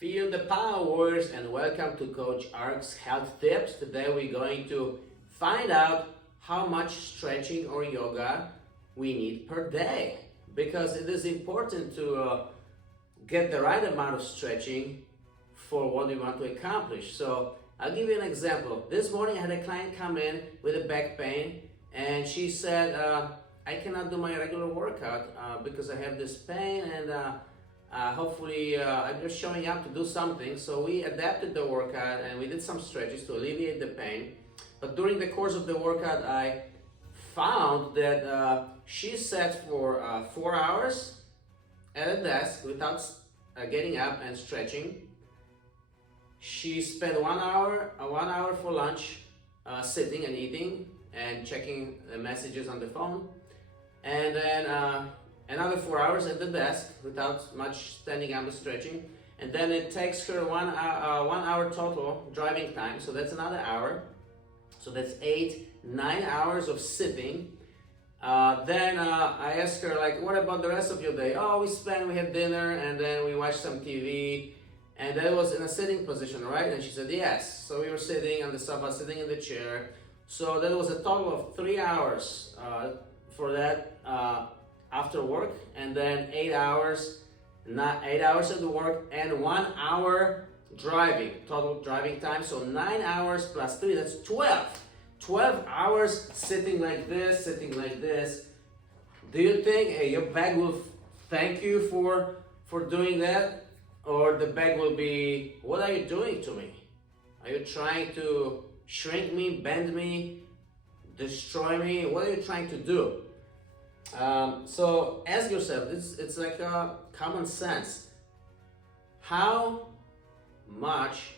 Feel the power, warriors, and welcome to Coach Ark's Health Tips. Today we're going to find out how much stretching or yoga we need per day, because it is important to get the right amount of stretching for what we want to accomplish. So I'll give you an example. This morning I had a client come in with a back pain, and she said, I cannot do my regular workout because I have this pain, and hopefully I'm just showing up to do something. So we adapted the workout and we did some stretches to alleviate the pain. But during the course of the workout, I found that she sat for 4 hours at a desk without getting up and stretching. She spent 1 hour for lunch sitting and eating and checking the messages on the phone, and then another 4 hours at the desk without much standing up and stretching. And then it takes her 1 hour total driving time, so that's another hour. So that's 8-9 hours of sitting. Then I asked her, like, what about the rest of your day? Oh, we had dinner and then we watched some TV, and that was in a sitting position, right? And she said yes. So we were sitting on the sofa, sitting in the chair. So that was a total of 3 hours for that after work, and then 8 hours at the work, and 1 hour driving, total driving time. So 9 hours plus 3, that's 12 hours sitting like this. Do you think your back will thank you for doing that? Or the back will be, what are you doing to me? Are you trying to shrink me, bend me, destroy me? What are you trying to do? So ask yourself, it's like common sense. How much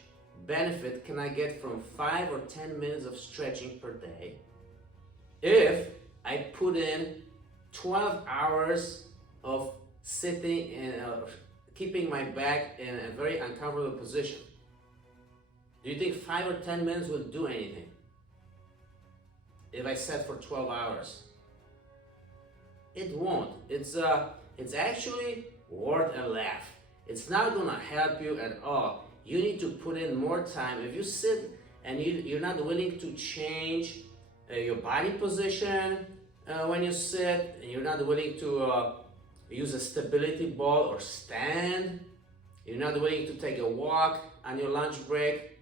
benefit can I get from 5 or 10 minutes of stretching per day if I put in 12 hours of sitting and keeping my back in a very uncomfortable position? Do you think 5 or 10 minutes will do anything if I sat for 12 hours? It won't. It's actually worth a laugh. It's not gonna help you at all. You need to put in more time. If you sit and you're not willing to change your body position when you sit, and you're not willing to use a stability ball or stand, you're not willing to take a walk on your lunch break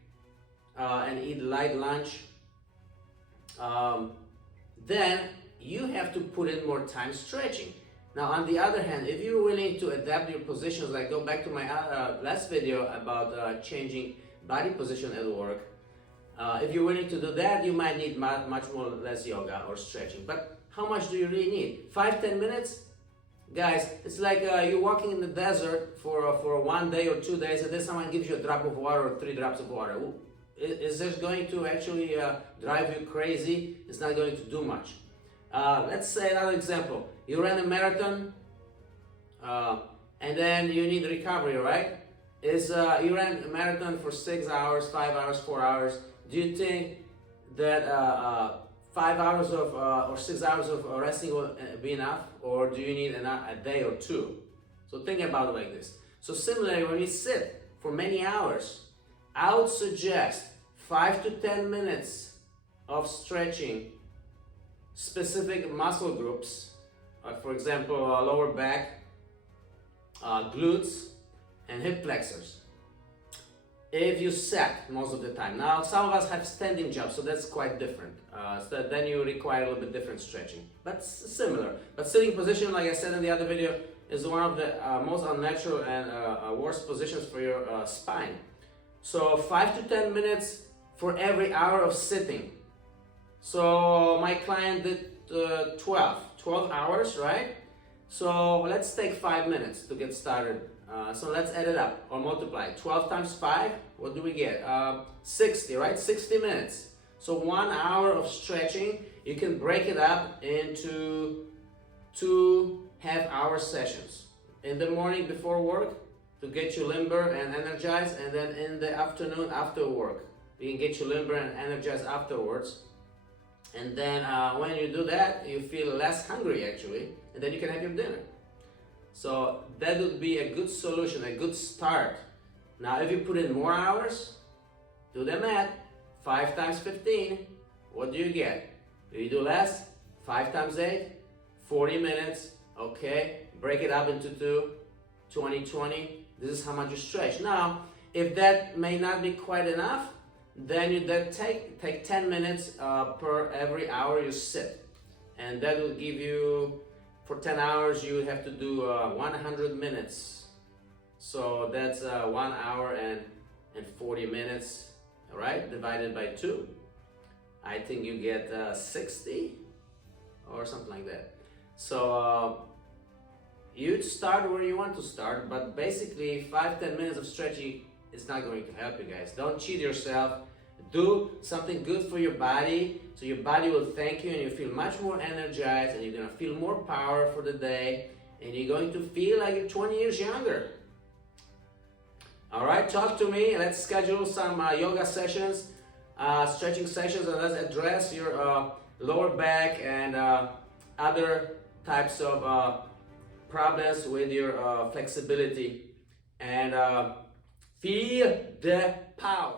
and eat light lunch, then you have to put in more time stretching. Now, on the other hand, if you're willing to adapt your positions, like go back to my last video about changing body position at work, if you're willing to do that, you might need much more less yoga or stretching. But how much do you really need? 5-10 minutes? Guys, it's like you're walking in the desert for 1 day or 2 days, and then someone gives you a drop of water or 3 drops of water. Is this going to actually drive you crazy? It's not going to do much. Let's say another example. You ran a marathon and then you need recovery, right? You ran a marathon for 6 hours, 5 hours, 4 hours. Do you think that 5 hours of or 6 hours of resting will be enough, or do you need a day or two? So think about it like this. So similarly, when we sit for many hours, I would suggest 5 to 10 minutes of stretching specific muscle groups, for example, lower back, glutes, and hip flexors, if you sat most of the time. Now, some of us have standing jobs, so that's quite different. So then you require a little bit different stretching, but similar. But sitting position, like I said in the other video, is one of the most unnatural and worst positions for your spine. So 5 to 10 minutes for every hour of sitting. So my client did 12 hours, right? So let's take 5 minutes to get started. So let's add it up or multiply. 12 times 5, what do we get? 60, right? 60 minutes. So 1 hour of stretching, you can break it up into 2 half-hour sessions. In the morning before work to get you limber and energized, and then in the afternoon after work. You can get you limber and energized afterwards. And then when you do that, you feel less hungry actually, and then you can have your dinner. So that would be a good solution, a good start Now if you put in more hours, do the math. 5 times 15, what do you get? Do you do less? 5 times 8, 40 minutes. Okay, break it up into two, 20, 20. This is how much you stretch. Now, if that may not be quite enough, then you take 10 minutes per every hour you sit. And that will give you, for 10 hours, you have to do 100 minutes. So that's 1 hour and 40 minutes, all right, divided by 2. I think you get 60 or something like that. So you start where you want to start, but basically 5-10 minutes of stretching is not going to help you guys. Don't cheat yourself. Do something good for your body, so your body will thank you and you feel much more energized, and you're gonna feel more power for the day, and you're going to feel like you're 20 years younger. All right, talk to me. Let's schedule some yoga sessions, stretching sessions, and let's address your lower back and other types of problems with your flexibility, and feel the power.